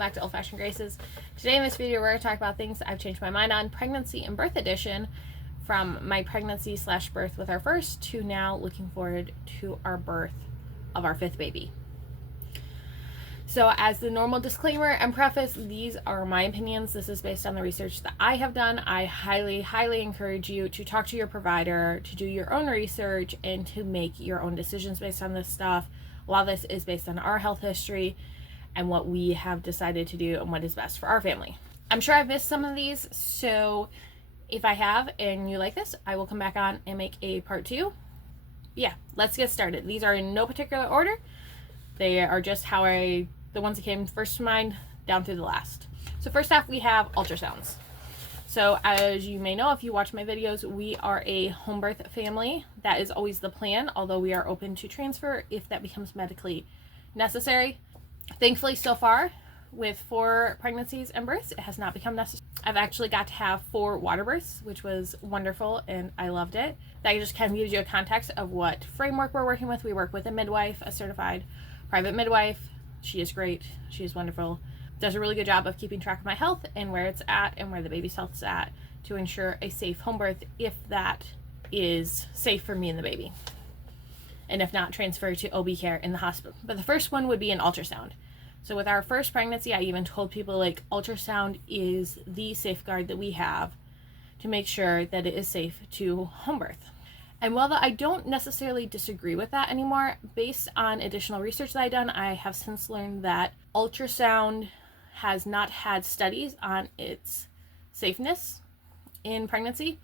back to Old Fashioned Graces. Today in this video we're going to talk about things I've changed my mind on, pregnancy and birth edition, from my pregnancy / birth with our first to now looking forward to our birth of our fifth baby. So as the normal disclaimer and preface, these are my opinions. This is based on the research that I have done. I highly encourage you to talk to your provider, to do your own research, and to make your own decisions based on this stuff. A lot of this is based on our health history and what we have decided to do and what is best for our family. I'm sure I've missed some of these, so if I have and you like this, I will come back on and make a part 2. Yeah, let's get started. These are in no particular order. They are just how the ones that came first to mind down through the last. So first off, we have ultrasounds. So as you may know, if you watch my videos, we are a home birth family. That is always the plan, although we are open to transfer if that becomes medically necessary. Thankfully, so far, with 4 pregnancies and births, it has not become necessary. I've actually got to have 4 water births, which was wonderful, and I loved it. That just kind of gives you a context of what framework we're working with. We work with a midwife, a certified private midwife. She is great. She is wonderful. Does a really good job of keeping track of my health and where it's at and where the baby's health is at to ensure a safe home birth if that is safe for me and the baby. And if not, transfer to OB care in the hospital. But the first one would be an ultrasound. So with our first pregnancy, I even told people, like, ultrasound is the safeguard that we have to make sure that it is safe to home birth. And while I don't necessarily disagree with that anymore, based on additional research that I've done, I have since learned that ultrasound has not had studies on its safeness in pregnancy.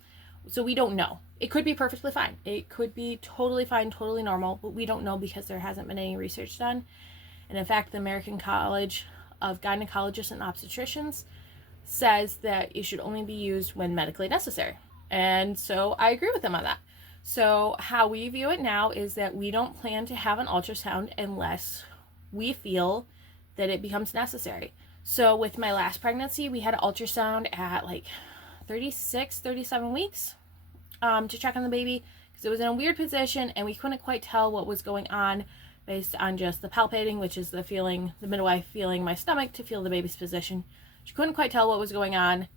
So we don't know. It could be perfectly fine. It could be totally fine, totally normal, but we don't know because there hasn't been any research done. And in fact, the American College of Gynecologists and Obstetricians says that it should only be used when medically necessary. And so I agree with them on that. So how we view it now is that we don't plan to have an ultrasound unless we feel that it becomes necessary. So with my last pregnancy, we had an ultrasound at like 36, 37 weeks to check on the baby because it was in a weird position and we couldn't quite tell what was going on based on just the palpating, which is the feeling, the midwife feeling my stomach to feel the baby's position. She couldn't quite tell what was going on.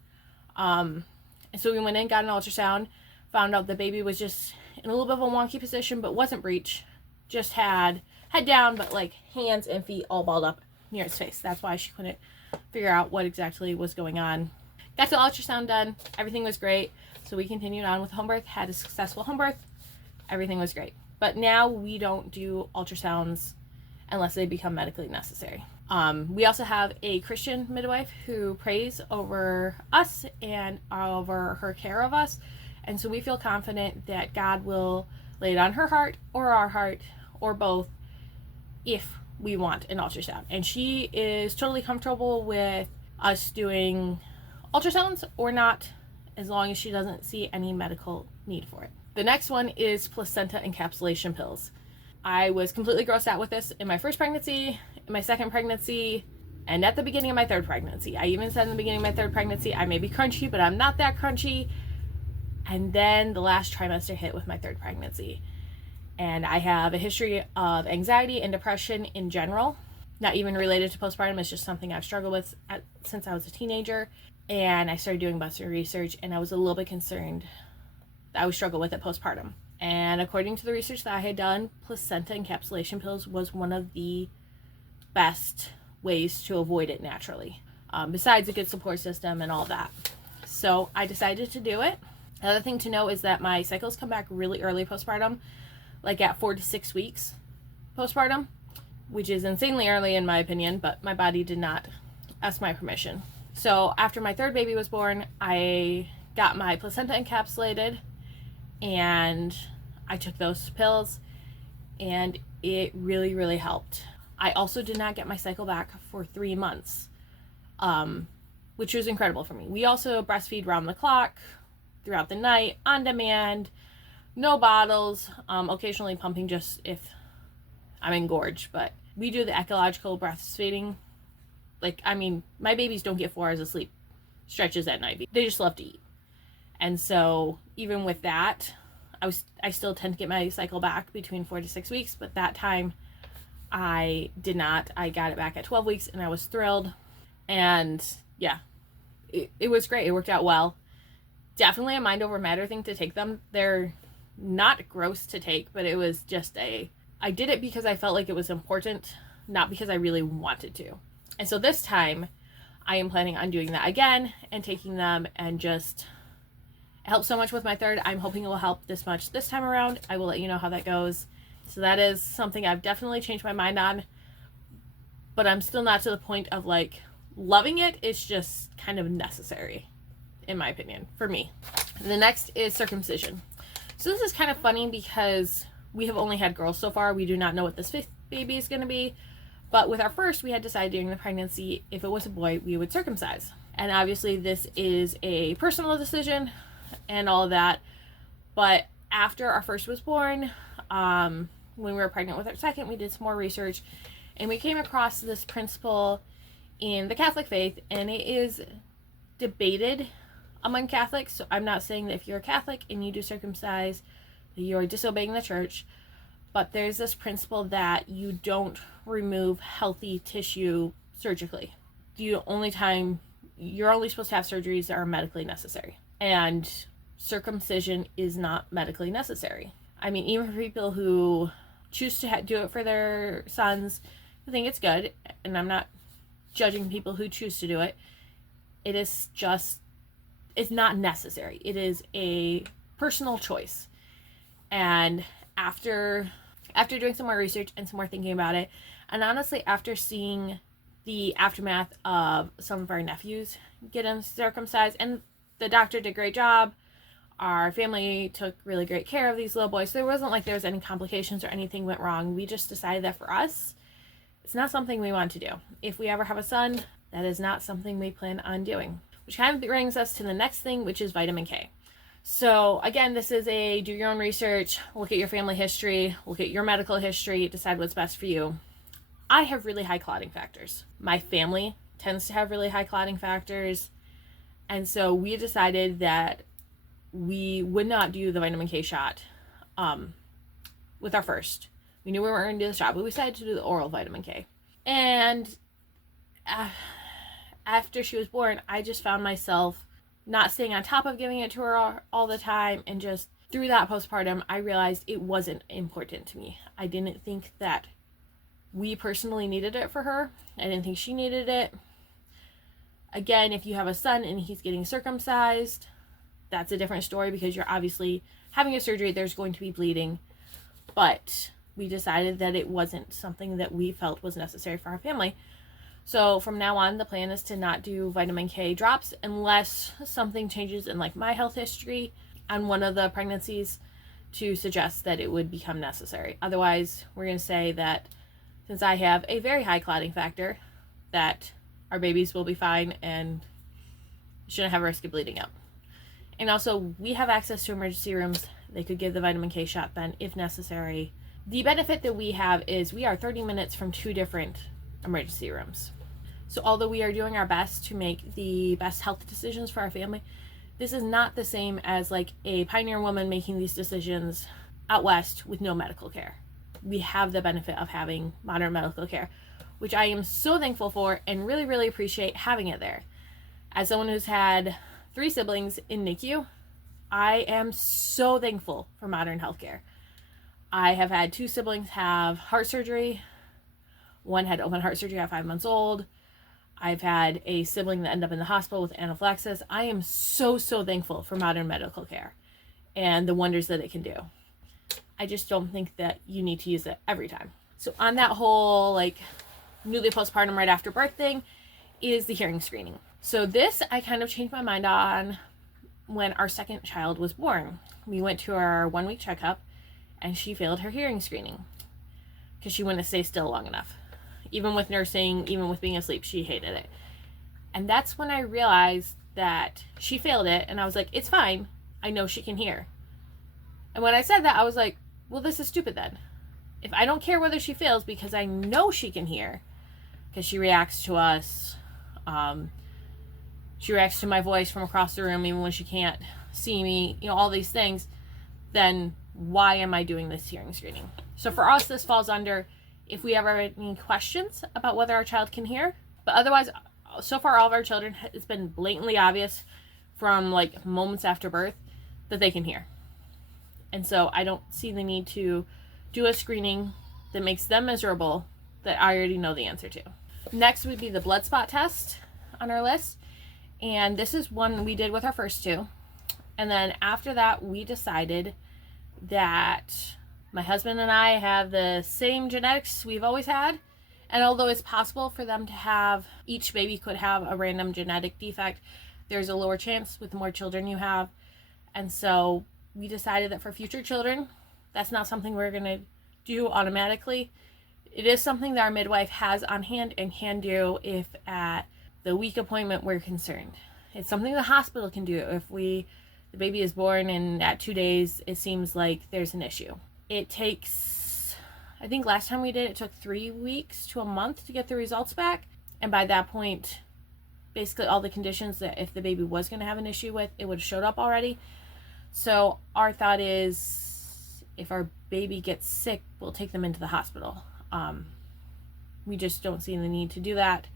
And so we went in, got an ultrasound, found out the baby was just in a little bit of a wonky position, but wasn't breech, just had head down, but like hands and feet all balled up near its face. That's why she couldn't figure out what exactly was going on. Got the ultrasound done. Everything was great. So we continued on with home birth, had a successful home birth. Everything was great. But now we don't do ultrasounds unless they become medically necessary. We also have a Christian midwife who prays over us and over her care of us. And so we feel confident that God will lay it on her heart or our heart or both if we want an ultrasound. And she is totally comfortable with us doing ultrasounds or not, as long as she doesn't see any medical need for it. The next one is placenta encapsulation pills. I was completely grossed out with this in my first pregnancy, in my second pregnancy, and at the beginning of my third pregnancy. I even said in the beginning of my third pregnancy, I may be crunchy, but I'm not that crunchy. And then the last trimester hit with my third pregnancy. And I have a history of anxiety and depression in general, not even related to postpartum. It's just something I've struggled with since I was a teenager. And I started doing busting research, and I was a little bit concerned that I would struggle with it postpartum. And according to the research that I had done, placenta encapsulation pills was one of the best ways to avoid it naturally, besides a good support system and all that. So I decided to do it. Another thing to know is that my cycles come back really early postpartum, like at 4 to 6 weeks postpartum, which is insanely early in my opinion, but my body did not ask my permission. So after my third baby was born, I got my placenta encapsulated and I took those pills and it really helped. I also did not get my cycle back for 3 months, which was incredible for me. We also breastfeed round the clock, throughout the night, on demand, no bottles, occasionally pumping just if I'm engorged, but we do the ecological breastfeeding. Like, I mean, my babies don't get 4 hours of sleep stretches at night. They just love to eat. And so even with that, I still tend to get my cycle back between 4 to 6 weeks, but that time I did not. I got it back at 12 weeks and I was thrilled. And yeah, it was great. It worked out well. Definitely a mind over matter thing to take them. They're not gross to take, but it was just I did it because I felt like it was important, not because I really wanted to. And so this time I am planning on doing that again and taking them, and just it helped so much with my third. I'm hoping it will help this much this time around. I will let you know how that goes. So that is something I've definitely changed my mind on, but I'm still not to the point of like loving it. It's just kind of necessary, in my opinion, for me. The next is circumcision. So this is kind of funny because we have only had girls so far. We do not know what this fifth baby is going to be. But with our first, we had decided during the pregnancy, if it was a boy, we would circumcise. And obviously this is a personal decision and all of that. But after our first was born, when we were pregnant with our second, we did some more research. And we came across this principle in the Catholic faith. And it is debated among Catholics. So I'm not saying that if you're a Catholic and you do circumcise, that you're disobeying the church. But there's this principle that you don't remove healthy tissue surgically. You're only supposed to have surgeries that are medically necessary. And circumcision is not medically necessary. I mean, even for people who choose to do it for their sons, I think it's good. And I'm not judging people who choose to do it. It is just, it's not necessary. It is a personal choice. And after doing some more research and some more thinking about it, and honestly after seeing the aftermath of some of our nephews getting circumcised, and the doctor did a great job, our family took really great care of these little boys. There wasn't like there was any complications or anything went wrong. We just decided that for us, it's not something we want to do. If we ever have a son, that is not something we plan on doing. Which kind of brings us to the next thing, which is vitamin K. So again, this is a do your own research, look at your family history, look at your medical history, decide what's best for you. I have really high clotting factors. My family tends to have really high clotting factors. And so we decided that we would not do the vitamin K shot with our first. We knew we weren't going to do the shot, but we decided to do the oral vitamin K. And after she was born, I just found myself not staying on top of giving it to her all the time. And just through that postpartum, I realized it wasn't important to me. I didn't think that we personally needed it for her. I didn't think she needed it. Again, if you have a son and he's getting circumcised, that's a different story because you're obviously having a surgery. There's going to be bleeding. But we decided that it wasn't something that we felt was necessary for our family. So from now on, the plan is to not do vitamin K drops unless something changes in like my health history on one of the pregnancies to suggest that it would become necessary. Otherwise, we're going to say that since I have a very high clotting factor, that our babies will be fine and shouldn't have a risk of bleeding out. And also, we have access to emergency rooms. They could give the vitamin K shot then if necessary. The benefit that we have is we are 30 minutes from 2 different emergency rooms. So although we are doing our best to make the best health decisions for our family, this is not the same as like a pioneer woman making these decisions out west with no medical care. We have the benefit of having modern medical care, which I am so thankful for and really, really appreciate having it there. As someone who's had 3 siblings in NICU, I am so thankful for modern healthcare. I have had 2 siblings have heart surgery. One had open heart surgery at 5 months old. I've had a sibling that ended up in the hospital with anaphylaxis. I am so, so thankful for modern medical care and the wonders that it can do. I just don't think that you need to use it every time. So on that whole like newly postpartum right after birth thing is the hearing screening. So this I kind of changed my mind on when our second child was born. We went to our 1-week checkup and she failed her hearing screening because she wouldn't stay still long enough. Even with nursing, even with being asleep, she hated it. And that's when I realized that she failed it, and I was like, it's fine. I know she can hear. And when I said that, I was like, well, this is stupid then. If I don't care whether she fails because I know she can hear, because she reacts to us, she reacts to my voice from across the room even when she can't see me, all these things, then why am I doing this hearing screening? So for us, this falls under if we ever have any questions about whether our child can hear. But otherwise, So far, all of our children, it's been blatantly obvious from like moments after birth that they can hear. And so I don't see the need to do a screening that makes them miserable that I already know the answer to. Next would be the blood spot test on our list. And this is one we did with our first two. And then after that, we decided that my husband and I have the same genetics we've always had. And although it's possible for them to have, each baby could have a random genetic defect, there's a lower chance with the more children you have. And so we decided that for future children, that's not something we're going to do automatically. It is something that our midwife has on hand and can do if at the week appointment we're concerned. It's something the hospital can do if the baby is born and at 2 days it seems like there's an issue. It takes, I think last time we did it took 3 weeks to a month to get the results back. And by that point, basically all the conditions that if the baby was going to have an issue with, it would have showed up already. So our thought is if our baby gets sick, we'll take them into the hospital. We just don't see the need to do that,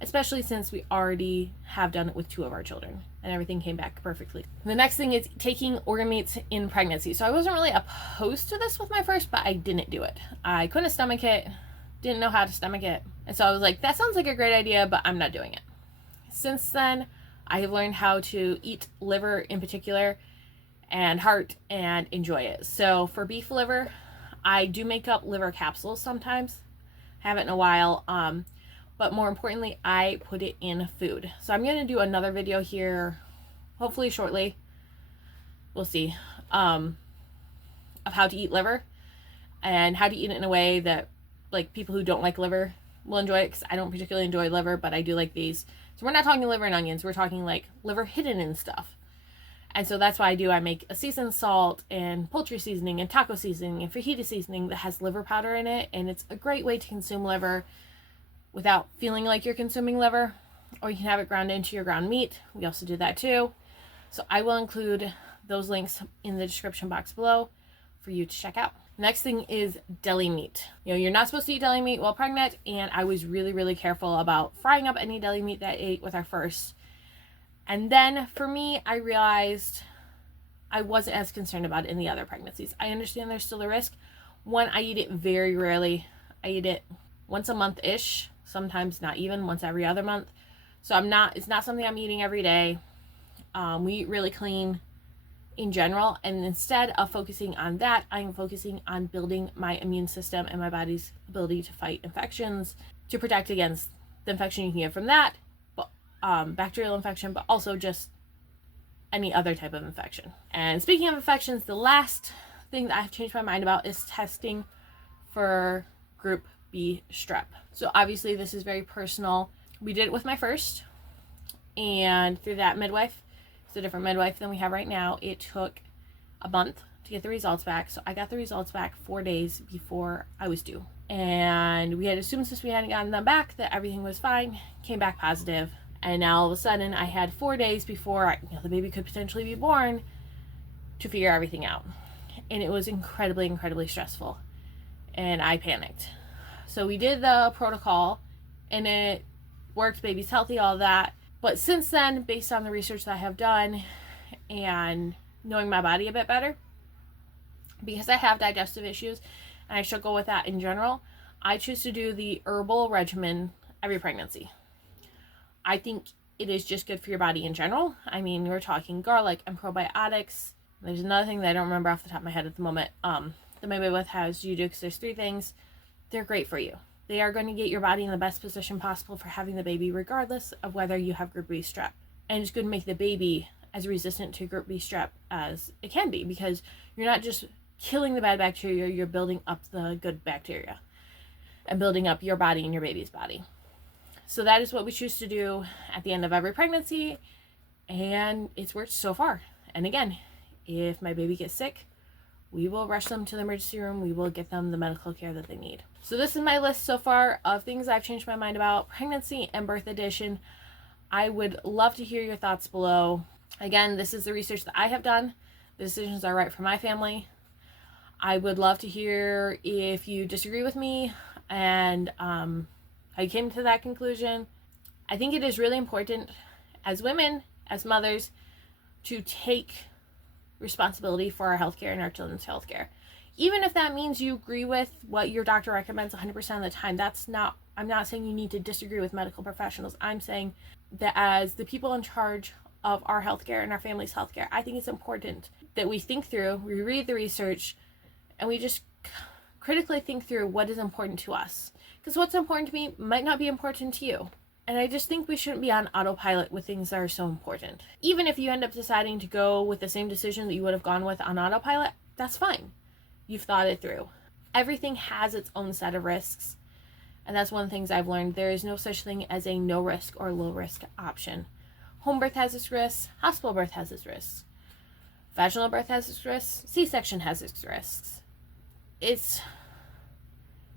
especially since we already have done it with 2 of our children and everything came back perfectly. The next thing is taking organ meats in pregnancy. So I wasn't really opposed to this with my first, but I didn't do it. I couldn't stomach it, didn't know how to stomach it. And so I was like, that sounds like a great idea, but I'm not doing it. Since then, I have learned how to eat liver in particular and heart and enjoy it. So for beef liver, I do make up liver capsules sometimes. Haven't in a while. But more importantly, I put it in food. So I'm going to do another video here, hopefully shortly. We'll see. Of how to eat liver and how to eat it in a way that like people who don't like liver will enjoy it, because I don't particularly enjoy liver, but I do like these. So we're not talking liver and onions. We're talking like liver hidden in stuff. And so that's why I make a seasoned salt and poultry seasoning and taco seasoning and fajita seasoning that has liver powder in it. And it's a great way to consume liver without feeling like you're consuming liver. Or you can have it ground into your ground meat. We also do that too. So I will include those links in the description box below for you to check out. Next thing is deli meat. You're not supposed to eat deli meat while pregnant. And I was really, really careful about frying up any deli meat that I ate with our first. And then for me, I realized I wasn't as concerned about it in the other pregnancies. I understand there's still a risk. One, I eat it very rarely. I eat it once a month-ish, sometimes not even, once every other month. So it's not something I'm eating every day. We eat really clean in general. And instead of focusing on that, I'm focusing on building my immune system and my body's ability to fight infections, to protect against the infection you can get from that. Bacterial infection, but also just any other type of infection. And speaking of infections, the last thing that I've changed my mind about is testing for group B strep. So obviously this is very personal. We did it with my first, and through that midwife, it's a different midwife than we have right now. It took a month to get the results back. So I got the results back 4 days before I was due. And we had assumed, since we hadn't gotten them back, that everything was fine, came back positive. And now all of a sudden I had 4 days before the baby could potentially be born to figure everything out. And it was incredibly, incredibly stressful. And I panicked. So we did the protocol and it worked, baby's healthy, all that. But since then, based on the research that I have done and knowing my body a bit better, because I have digestive issues and I struggle with that in general, I choose to do the herbal regimen every pregnancy. I think it is just good for your body in general. I mean, we're talking garlic and probiotics. There's another thing that I don't remember off the top of my head at the moment that my midwife has you do, because there's 3 things. They're great for you. They are going to get your body in the best position possible for having the baby, regardless of whether you have group B strep. And it's going to make the baby as resistant to group B strep as it can be, because you're not just killing the bad bacteria, you're building up the good bacteria and building up your body and your baby's body. So that is what we choose to do at the end of every pregnancy, and it's worked so far. And again, if my baby gets sick, we will rush them to the emergency room. We will get them the medical care that they need. So this is my list so far of things I've changed my mind about pregnancy and birth edition. I would love to hear your thoughts below. Again, this is the research that I have done. The decisions are right for my family. I would love to hear if you disagree with me and how you came to that conclusion. I think it is really important as women, as mothers, to take responsibility for our healthcare and our children's healthcare. Even if that means you agree with what your doctor recommends 100% of the time, I'm not saying you need to disagree with medical professionals. I'm saying that as the people in charge of our healthcare and our family's healthcare, I think it's important that we think through, we read the research, and we just critically think through what is important to us. Because what's important to me might not be important to you. And I just think we shouldn't be on autopilot with things that are so important. Even if you end up deciding to go with the same decision that you would have gone with on autopilot, that's fine. You've thought it through. Everything has its own set of risks. And that's one of the things I've learned. There is no such thing as a no risk or low risk option. Home birth has its risks. Hospital birth has its risks. Vaginal birth has its risks. C-section has its risks.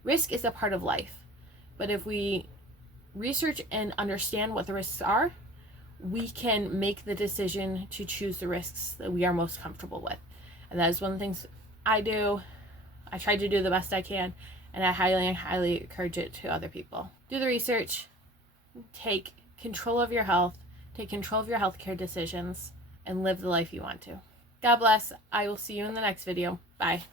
Risk is a part of life. But if we research and understand what the risks are, we can make the decision to choose the risks that we are most comfortable with. And that is one of the things I do. I try to do the best I can, and I highly, highly encourage it to other people. Do the research, take control of your health, take control of your healthcare decisions, and live the life you want to. God bless. I will see you in the next video. Bye.